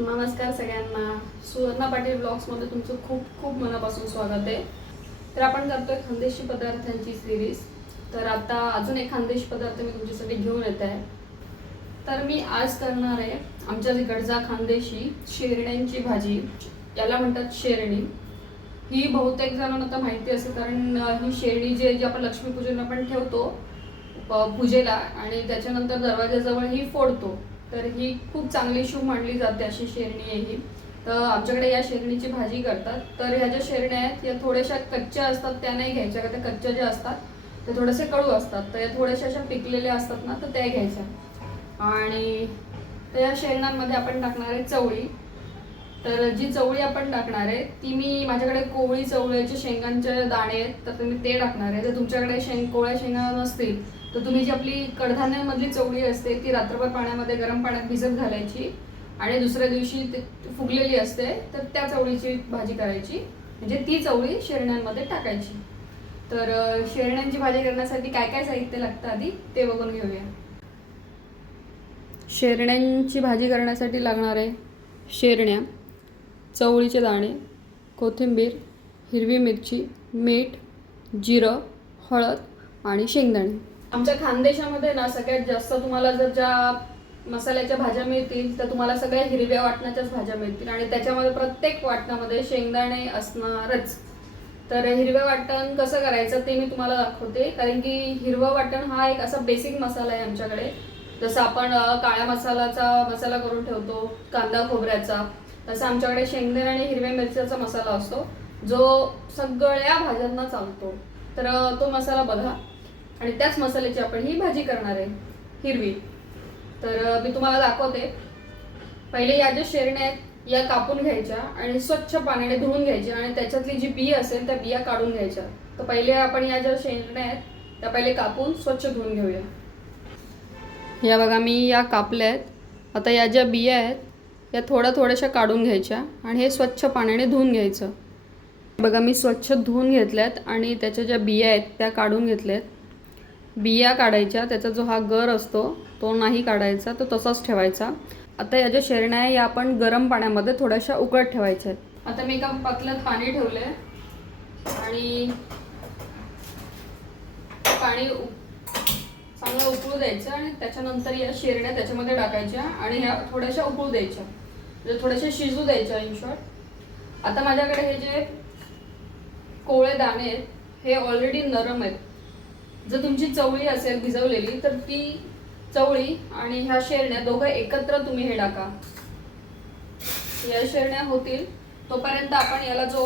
नमस्कार सगळ्यांना. सुवर्णा पाटील ब्लॉग्समध्ये तुमचं खूप खूप मनापासून स्वागत आहे. तर आपण करतोय खानदेशी पदार्थांची सिरीज. तर आता अजून एक खानदेशी पदार्थ मी तुमच्यासाठी घेऊन येत आहे. तर मी आज करणार आहे आमच्या इकडचा खानदेशी शेरण्यांची भाजी. याला म्हणतात शेरणी. ही बहुतेक जणांना आता माहिती असेल, कारण ही शेरणी जी आपण लक्ष्मीपूजन आपण ठेवतो पूजेला आणि त्याच्यानंतर दरवाजाजवळ ही फोडतो. तर ही खूप चांगली शुभ मानली जाते अशी शेरणी आहे ही. तर आमच्याकडे या शेरणीची भाजी करतात. तर ह्या ज्या शेरण्या आहेत या थोड्याशा कच्च्या असतात, त्या नाही घ्यायच्या. का त्या कच्च्या ज्या असतात ते थोडेसे कडू असतात. तर या थोड्याशा अशा पिकलेल्या असतात ना, तर त्या घ्यायच्या. आणि तर या शेरणांमध्ये आपण टाकणार आहे चवळी. तर जी चवळी आपण टाकणार आहे ती मी माझ्याकडे कोवळी चवळीचे शेंगांचे दाणे आहेत, तर तुम्ही ते टाकणार आहे. जर तुमच्याकडे कोवळ्या शेंगा नसतील तर तुम्ही जी आपली कडधान्यांमधली चवळी असते ती रात्रभर पाण्यामध्ये गरम पाण्यात भिजत घालायची आणि दुसऱ्या दिवशी ते फुगलेली असते, तर त्या चवळीची भाजी करायची. म्हणजे ती चवळी शेरण्यांमध्ये टाकायची. तर शेरण्यांची भाजी करण्यासाठी काय काय साहित्य लागतं आधी ते बघून घेऊया. शेरण्यांची भाजी करण्यासाठी लागणार आहे शेरण्या, चवळीचे दाणे, कोथिंबीर, हिरवी मिरची, मीठ, जिरं, हळद आणि शेंगदाणे. आमच्या खानदेशामध्ये ना सगळ्यात जास्त तुम्हाला जर ज्या मसाल्याच्या भाज्या मिळतील तर तुम्हाला सगळ्या हिरव्या वाटणाच्याच भाज्या मिळतील आणि त्याच्यामध्ये प्रत्येक वाटणामध्ये शेंगदाणे असणारच. तर हिरव्या वाटण कसं करायचं ते मी तुम्हाला दाखवते, कारण की हिरवं वाटण हा एक असा बेसिक मसाला आहे आमच्याकडे. जसं आपण काळ्या मसाला करून ठेवतो कांदा खोबऱ्याचा, तसं आमच्याकडे शेंगदाणे आणि हिरव्या मिरच्याचा मसाला असतो जो सगळ्या भाज्यांना चालतो. तर तो मसाला बघा आणि त्याच मसाल्याची आपण ही भाजी करणार आहे हिरवी. तर मी तुम्हाला दाखवते. पहिले या ज्या शेरण्या आहेत या कापून घ्यायच्या आणि स्वच्छ पाण्याने धुवून घ्यायच्या आणि त्याच्यातली जी बी असेल त्या बिया काढून घ्यायच्या. तर पहिले आपण या ज्या शेरण्या आहेत त्या पहिले कापून स्वच्छ धुवून घेऊया. या बघा मी या कापल्या आहेत. आता या ज्या बिया आहेत या थोड्याशा काढून घ्यायच्या आणि हे स्वच्छ पाण्याने धुवून घ्यायचं. बघा मी स्वच्छ धुवून घेतल्यात आणि त्याच्या ज्या बिया आहेत त्या काढून घेतल्यात. बिया काढायच्या, त्याचा जो हा गर असतो तो नाही काढायचा, तो तसाच ठेवायचा. आता या ज्या शेरण्या आहे या आपण गरम पाण्यामध्ये थोड्याशा उकळत ठेवायच्या आहेत. आता मी एका पातेल्यात पाणी ठेवलं आहे आणि पाणी चांगलं उकळू द्यायचं आणि त्याच्यानंतर या शेरण्या त्याच्यामध्ये टाकायच्या आणि ह्या थोड्याशा उकळू द्यायच्या, म्हणजे थोड्याशा शिजू द्यायच्या इन शॉर्ट. आता माझ्याकडे हे जे कोवळे दाणे आहेत हे ऑलरेडी नरम आहेत. जर तुमची चवळी असेल भिजवलेली तर ती चवळी आणि ह्या शेरण्या दोघं एकत्र तुम्ही हे टाका. या शेरण्या होतील तोपर्यंत आपण याला जो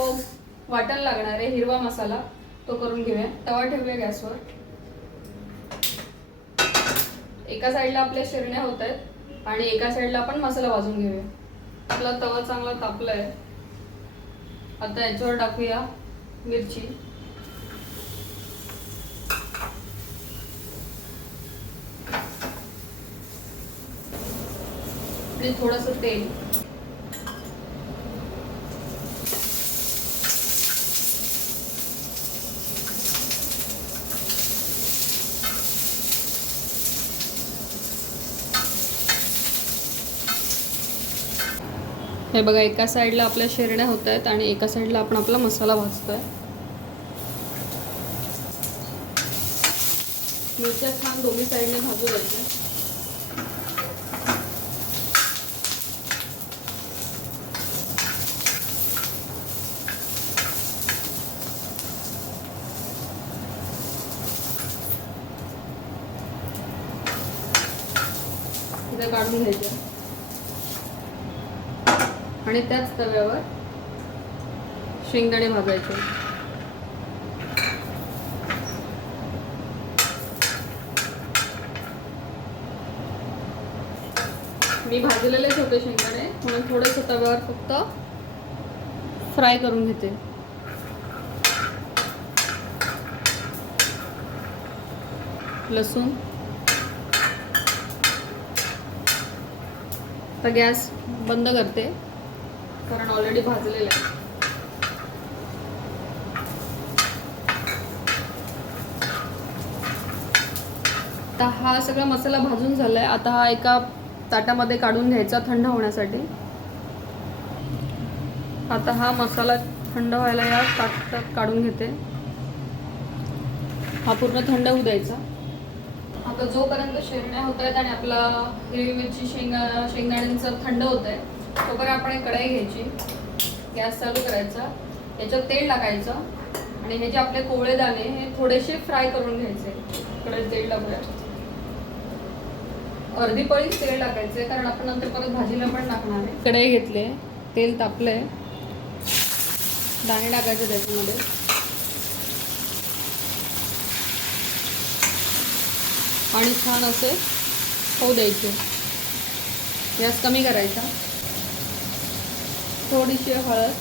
वाटण लागणार आहे हिरवा मसाला तो करून घेऊया. तवा ठेवूया गॅसवर. एका साईडला आपल्या शेरण्या होत आहेत आणि एका साईडला आपण मसाला भाजून घेऊया. आपला तवा चांगला तापलाय. आता याच्यावर टाकूया मिरची, आणि थोडंसं तेल. हे बघा एका साईडला आपल्या शेरण्या होत आहेत आणि एका साईडला आपण आपला मसाला भाजतोय. मिरच्या छान दोन्ही साईडने भाजू द्यायच्या. इथे काढून घ्यायच्या आणि त्याच तव्यावर शेंगदाणे भाजायचे. मी भाजलेलेच होते शेंगदाणे म्हणून थोडंसं तव्यावर फक्त फ्राय करून घेते. लसूण. तर गॅस बंद करते कारण ऑलरेडी भाजलेलं आहे. आता हा सगळा मसाला भाजून झालाय. आता हा एका ताटामध्ये काढून घ्यायचा थंड होण्यासाठी. आता हा मसाला थंड व्हायला या ताटात काढून घेते. हा पूर्ण थंड होऊ द्यायचा. आता जोपर्यंत शेंगण्या होत आहेत आणि आपला हिरवी मिरची शेंगदाण्यांचं थंड होत आहे तोपर्यंत आपण कढई घ्यायची, गॅस चालू करायचा, याच्यात तेल टाकायचं आणि हे जे आपले कोवळे दाणे हे थोडेसे फ्राय करून घ्यायचे. कढईत तेल टाकूया, अर्धी पळी तेल टाकायचे कारण आपण नंतर परत भाजीला पण टाकणार आहे. कढई घेतले, तेल तापलंय, दाणे टाकायचे त्याच्यामध्ये आणि छान असे होऊ द्यायचे. गॅस कमी करायचा, थोडीशी हळद,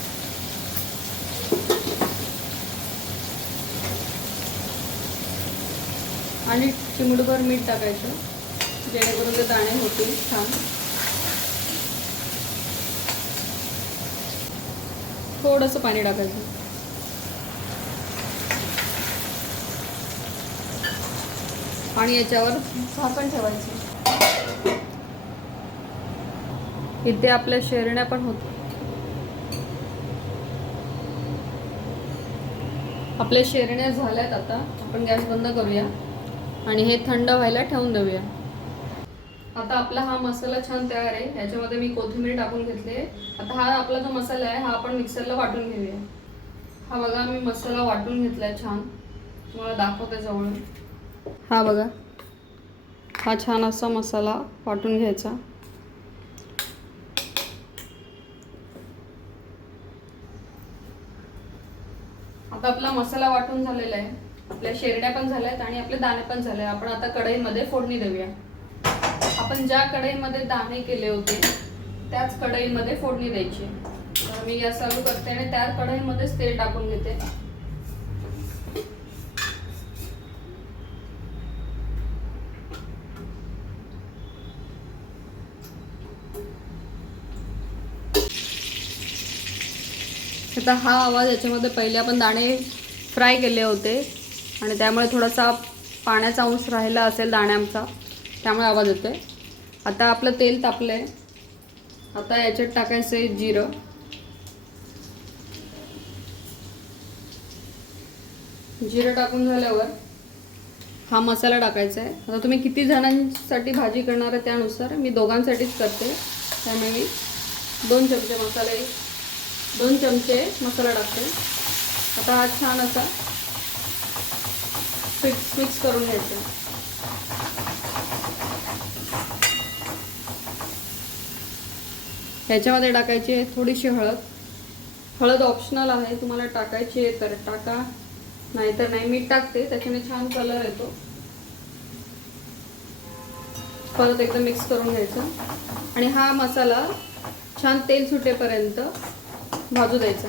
आणि चिमूटभर मीठ टाकायचं जेणेकरून ते दाणे होतील छान. थोडंसं पाणी टाकायचं आणि याच्यावर झाकण ठेवायचं. इथे आपल्या शेरण्या पण होत. आपल्या शेरण्या झाल्यात. आता आपण गॅस बंद करूया आणि हे थंड व्हायला ठेवून देऊया. आता आपला हा मसाला छान तयार आहे. याच्यामध्ये मी कोथिंबीर टाकून घेतली. आता हा आपला जो मसाला आहे हा आपण मिक्सरला वाटून घेऊया. हा बघा मी मसाला वाटून घेतलाय छान, तुम्हाला दाखवते जवळून. हा बघा, हा छान असा मसाला वाटून घ्यायचा. आता आपला मसाला वाटून झालेला आहे, आपल्या शेरड्या पण झाल्यात आणि आपले दाणे पण झाले. आपण आता कढईमध्ये फोडणी देऊया. आपण ज्या कढईमध्ये दाणे केले होते त्याच कढईमध्ये फोडणी द्यायची. तर मी गॅस चालू करते आणि त्या कढईमध्येच तेल टाकून घेते. आता हा आवाज, याच्यामध्ये पहिले आपण दाणे फ्राय केले होते आणि त्यामुळे थोडासा पाण्याचा अंश राहिला असेल दाण्यांचा, त्यामुळे आवाज येतोय. आता आपलं तेल तापलंय. आता याच्यात टाकायचं आहे जिरं, जिरं टाकून झाल्यावर हा मसाला टाकायचा आहे. आता तुम्ही किती जणांसाठी भाजी करणार आहे त्यानुसार, मी दोघांसाठीच करते त्यामुळे मी 2 चमचे मसाला टाकते. आता हा छान असा मिक्स करून घ्यायचा. ह्याच्यामध्ये टाकायची आहे थोडीशी हळद. हळद ऑप्शनल आहे, तुम्हाला टाकायची आहे तर टाका, नाहीतर नाही. मीठ टाकते, त्याच्याने छान कलर येतो. परत एकदम मिक्स करून घ्यायचं आणि हा मसाला छान तेल सुटेपर्यंत भाजू द्यायचा.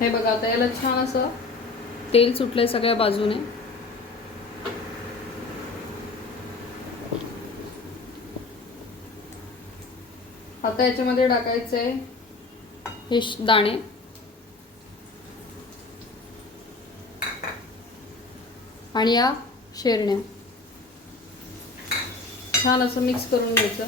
हे बघा, आता याला छान असं तेल सुटलंय सगळ्या बाजूने. आता याच्यामध्ये टाकायचे हे दाणे आणि या शेरण्या. छान असं मिक्स करून घ्यायचं.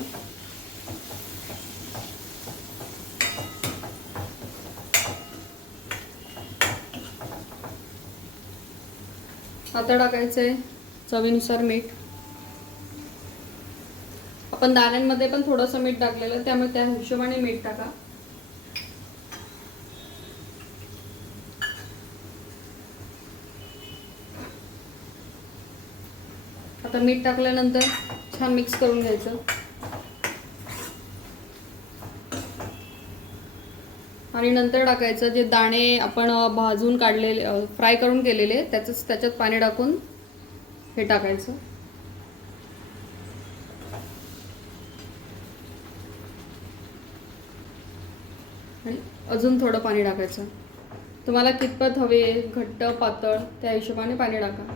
आता टाकायचंय चवीनुसार मीठ. आपण दाण्यांमध्ये पण थोडंसं मीठ टाकलेलं, त्यामुळे त्या हिशोबाने मीठ टाका. आता मीठ टाकल्यानंतर छान मिक्स करून घ्यायचं आणि नंतर टाकायचं जे दाणे आपण भाजून काढलेले, फ्राय करून केलेले, त्याच्यात पाणी टाकून हे टाकायचं. आणि अजून थोडं पाणी टाकायचं. तुम्हाला कितपत हवे, घट्ट पातळ, त्या हिशोबाने पाणी टाका.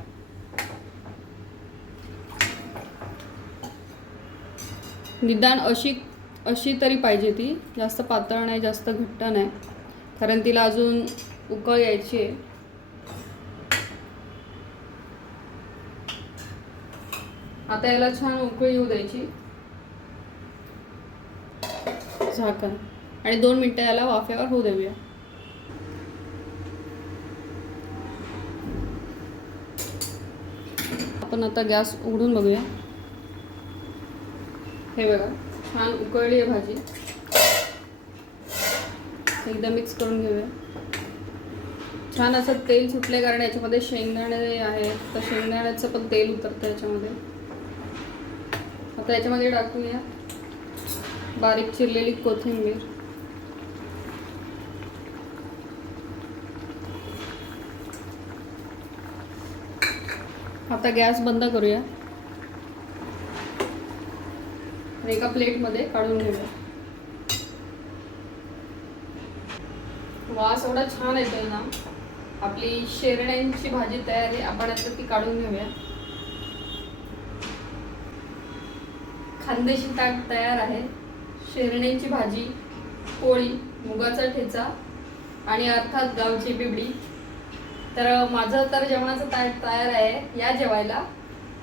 निदान अशी तरी पाहिजे ती, जास्त पातळ नाही जास्त घट्ट नाही, कारण तिला अजून उकळ यायची आहे. आता याला छान उकळी येऊ द्यायची. झाकण आणि 2 मिनिटं याला वाफेवर होऊ देऊया. आपण आता गॅस उघडून बघूया. हे बघा छान उकळली आहे भाजी. एकदा मिक्स करून घेऊया. छान असं तेल सुटले कारण याच्यामध्ये शेंगदाणे आहे, तर शेंगदाण्याचं पण तेल उतरतं याच्यामध्ये. आता याच्यामध्ये टाकूया बारीक चिरलेली कोथिंबीर. आता गॅस बंद करूया आणि एका प्लेटमध्ये काढून घेऊया. वास एवढा छान येतोय ना. आपली शेरण्यांची भाजी तयार आहे. आपण आता ती काढून घेऊया. खानदेशी ताट तयार आहे. शेरण्यांची भाजी, पोळी, मुगाचा ठेचा आणि अर्थात गावची बिबडी. तर माझं तर जेवणाचं ताट तयार आहे. या जेवायला.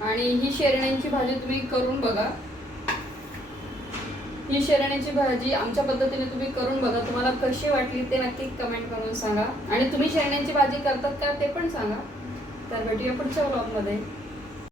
आणि ही शेरण्यांची भाजी तुम्ही करून बघा. ही शेरण्याची भाजी आमच्या पद्धतीने तुम्ही करून बघा. तुम्हाला कशी वाटली ते नक्की कमेंट करून सांगा. आणि तुम्ही शेरण्याची भाजी करतात का ते पण सांगा. तर भेटूया पुढच्या व्लॉगमध्ये.